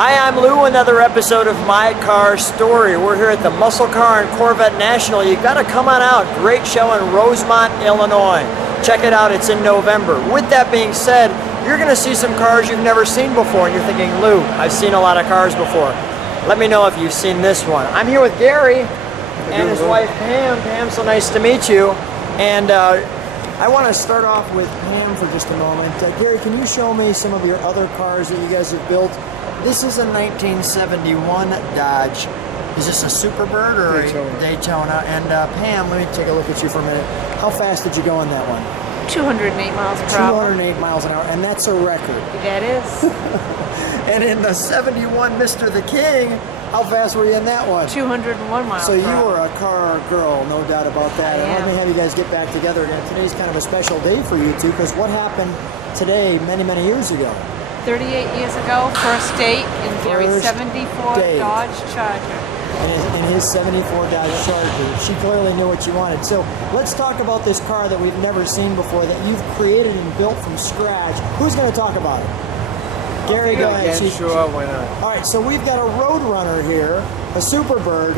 Hi, I'm Lou, another episode of My Car Story. We're here at the Muscle Car and Corvette National. You've got to come on out. Great show in Rosemont, Illinois. Check it out, it's in November. With that being said, you're going to see some cars you've never seen before, and you're thinking, Lou, I've seen a lot of cars before. Let me know if you've seen this one. I'm here with Gary and his wife Pam. Pam, so nice to meet you. And I want to start off with Pam for just a moment. Gary, can you show me some of your other cars that you guys have built? This is a 1971 Dodge. Is this a Superbird or Daytona? A Daytona? And Pam, let me take a look at you for a minute. How fast did you go on that one? 208 miles per hour. 208 miles an hour, and that's a record. That is. And in the 71 Mr. the King, how fast were you in that one? 201 miles So per you hour. were a car girl, no doubt about that. And let me have you guys get back together again. Today's kind of a special day for you two, because what happened today many, many years ago? 38 years ago, first date in Gary's First 74 date. Dodge Charger. In his 74 Dodge Charger. She clearly knew what she wanted. So let's talk about this car that we've never seen before, that you've created and built from scratch. Who's going to talk about it? Gary, go ahead. Sure, why not? All right, so we've got a Roadrunner here, a Superbird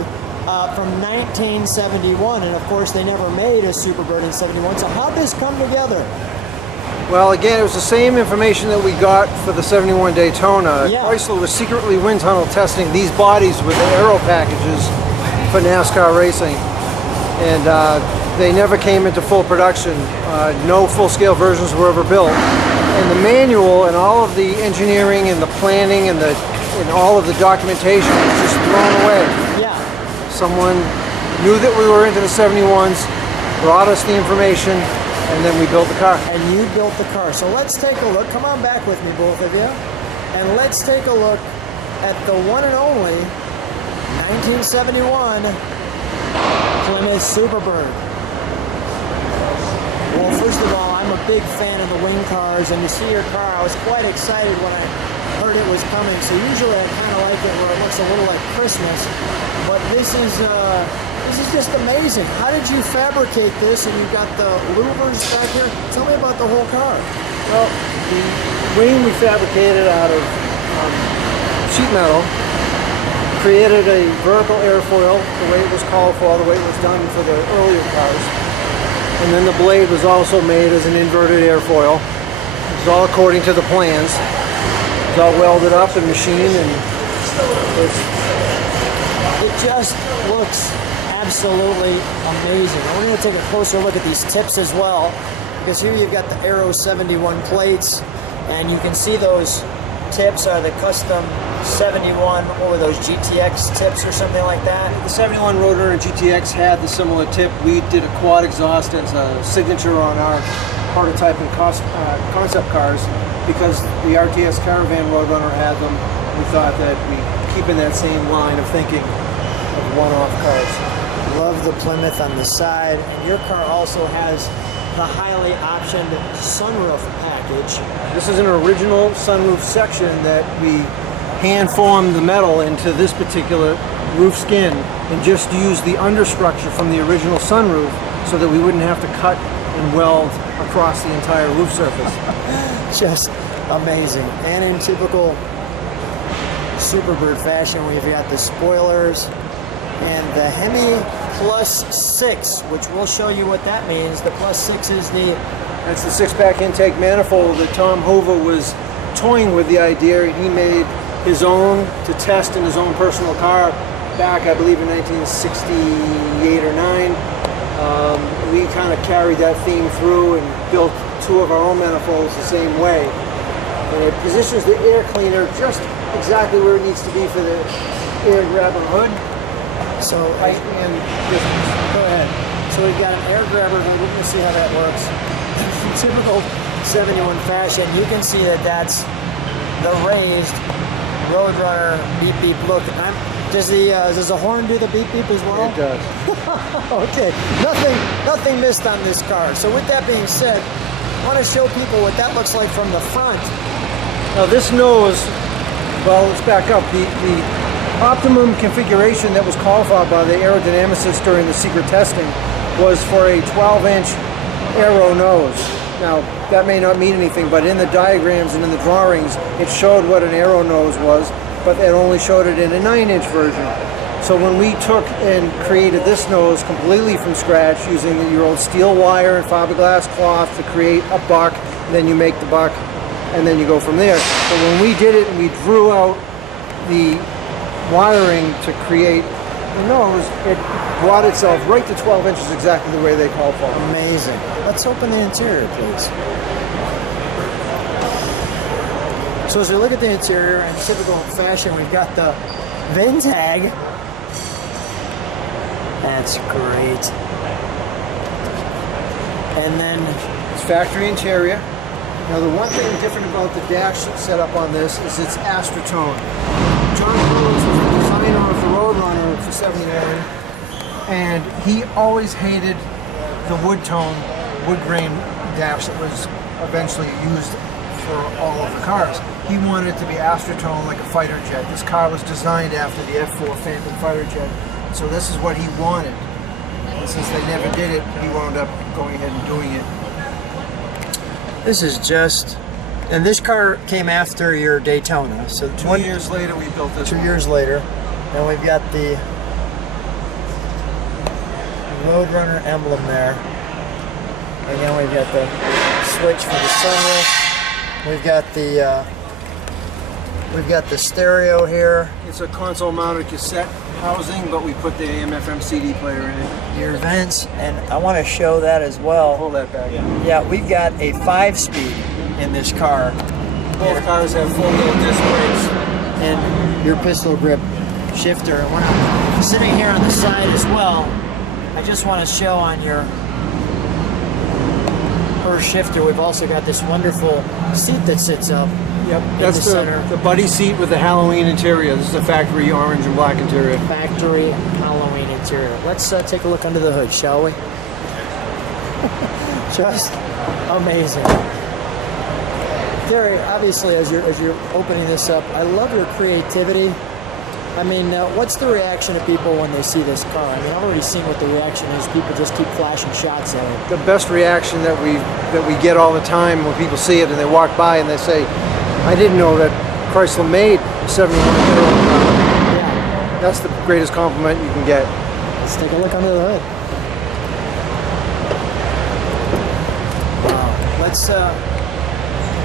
from 1971, and of course they never made a Superbird in 71. So how'd this come together? Well, again, it was the same information that we got for the 71 Daytona. Yeah. Chrysler was secretly wind tunnel testing these bodies with the aero packages for NASCAR racing. And they never came into full production. No full-scale versions were ever built. And the manual and all of the engineering and the planning and all of the documentation was just thrown away. Yeah. Someone knew that we were into the 71s, brought us the information, and then we built the car. And you built the car. So let's take a look. Come on back with me, both of you. And let's take a look at the one and only 1971 Plymouth Superbird. Well, first of all, I'm a big fan of the wing cars, and to see your car, I was quite excited when I heard it was coming. So usually I kind of like it where it looks a little like Christmas, but this is just amazing. How did you fabricate this? And you've got the louvers back here. Tell me about the whole car. Well, the wing we fabricated out of sheet metal, created a vertical airfoil, the way it was called for, the way it was done for the earlier cars. And then the blade was also made as an inverted airfoil. It was all according to the plans. It was all welded up and machined, and It just looks absolutely amazing. And we're going to take a closer look at these tips as well, because here you've got the Aero 71 plates, and you can see those tips are the custom 71, what were those, GTX tips or something like that? the 71 Roadrunner GTX had the similar tip. We did a quad exhaust as a signature on our prototype and concept cars, because the RTS Caravan Roadrunner had them. We thought that we keep in that same line of thinking of one-off cars. Love the Plymouth on the side, and your car also has the highly optioned sunroof package. This is an original sunroof section that we hand-formed the metal into this particular roof skin and just used the understructure from the original sunroof so that we wouldn't have to cut and weld across the entire roof surface. Just amazing. And in typical Superbird fashion, we've got the spoilers and the Hemi Plus 6, which we'll show you what that means. The Plus 6 is That's the six-pack intake manifold that Tom Hoover was toying with the idea, and he made his own to test in his own personal car back, I believe, in 1968 or 9. We kind of carried that theme through and built two of our own manifolds the same way. And it positions the air cleaner just exactly where it needs to be for the air grabber hood. so. Height and distance. Go ahead. So we've got an air grabber hood. We're going to see how that works. In typical 71 fashion, you can see that that's the raised Roadrunner beep beep look. Does the horn do the beep beep as well? It does. Okay, nothing missed on this car. So with that being said, I want to show people what that looks like from the front. Now this nose, well, let's back up. The optimum configuration that was qualified by the aerodynamicists during the secret testing was for a 12-inch aero nose. Now, that may not mean anything, but in the diagrams and in the drawings, it showed what an aero nose was. but it only showed it in a 9-inch version. So when we took and created this nose completely from scratch using your old steel wire and fiberglass cloth to create a buck, then you make the buck, and then you go from there. But when we did it and we drew out the wiring to create the nose, it brought itself right to 12 inches, exactly the way they call for it. Amazing. Let's open the interior, please. So as we look at the interior, in typical fashion, we've got the VIN tag. That's great. And then It's factory interior. Now the one thing different about the dash setup on this is it's Astrotone. John Rhodes was the designer of the Roadrunner for '71, and he always hated the wood tone, wood grain dash that was eventually used for all of the cars. He wanted it to be Astrotone like a fighter jet. This car was designed after the F4 Phantom fighter jet, so this is what he wanted. And since they never did it, he wound up going ahead and doing it. this is just, and this car came after your Daytona. So 2 years later, we built this. 2 years later, and we've got the Roadrunner emblem there. Again, we've got the switch for the sunroof. We've got the stereo here. It's a console-mounted cassette housing, but we put the AM/FM CD player in it. Your vents, and I want to show that as well. Pull that back. Yeah, we've got a 5-speed in this car, Both cars have 4-wheel disc brakes. and your pistol grip shifter. And when I'm sitting here on the side as well, I just want to show on your first shifter, we've also got this wonderful seat that sits up. Yep, in that's the center. the buddy seat with the Halloween interior. This is a factory orange and black interior. Factory Halloween interior. Let's take a look under the hood, shall we? Just amazing. Gary, obviously, as you're opening this up, I love your creativity. I mean, what's the reaction of people when they see this car? I mean, I've already seen what the reaction is. People just keep flashing shots at it. The best reaction that we get all the time when people see it and they walk by and they say, "I didn't know that Chrysler made a 71 car." Yeah. That's the greatest compliment you can get. Let's take a look under the hood. Wow.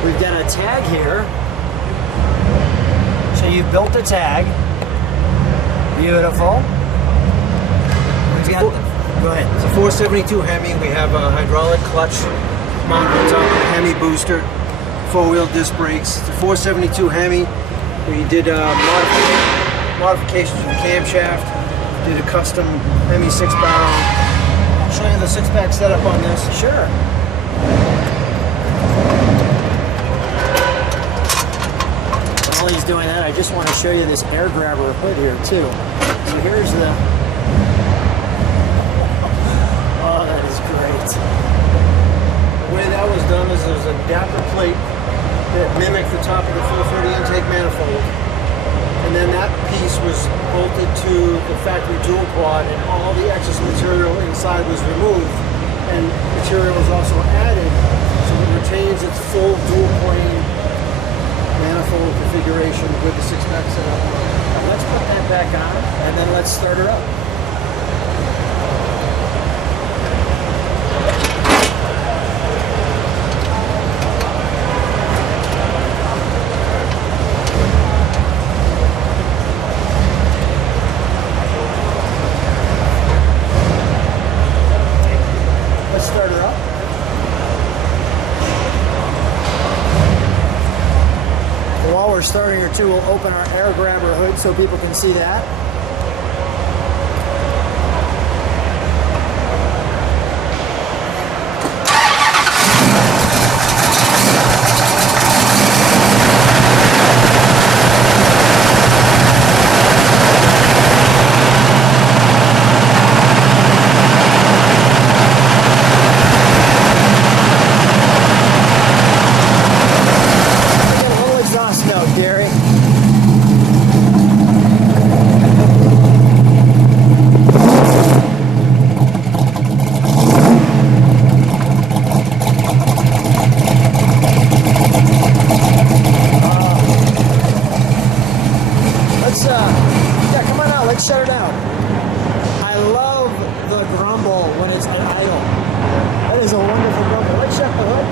We've got a tag here. So you built the tag. Beautiful. We've got, go ahead. It's a 472 Hemi. We have a hydraulic clutch mounted on top of the Hemi booster, 4-wheel disc brakes. It's a 472 Hemi. We did modifications to the camshaft, did a custom Hemi 6-barrel. I'll show you the 6-pack setup on this. Sure. While he's doing that, I just want to show you this air grabber hood here too. So here's the, oh, that is great. The way that was done is there's an adapter plate that mimicked the top of the 430 intake manifold. And then that piece was bolted to the factory dual quad, and all the excess material inside was removed. And material was also added so it retains its full dual plane manifold configuration with the 6-pack setup. Let's put that back on, and then let's start her up. Let's start her up. While we're starting her too, we'll open our air grabber hood so people can see that. Gary. Let's shut her down. I love the grumble when it's at idle. That is a wonderful grumble. Let's shut the hood.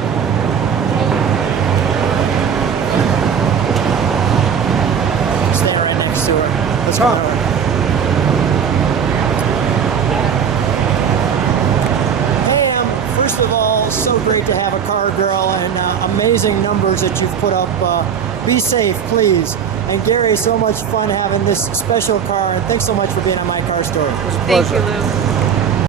Stay right next to her. Let's go. First of all, so great to have a car girl, and amazing numbers that you've put up. Be safe, please. And Gary, so much fun having this special car, and thanks so much for being on My Car Story. Thank you, Lou.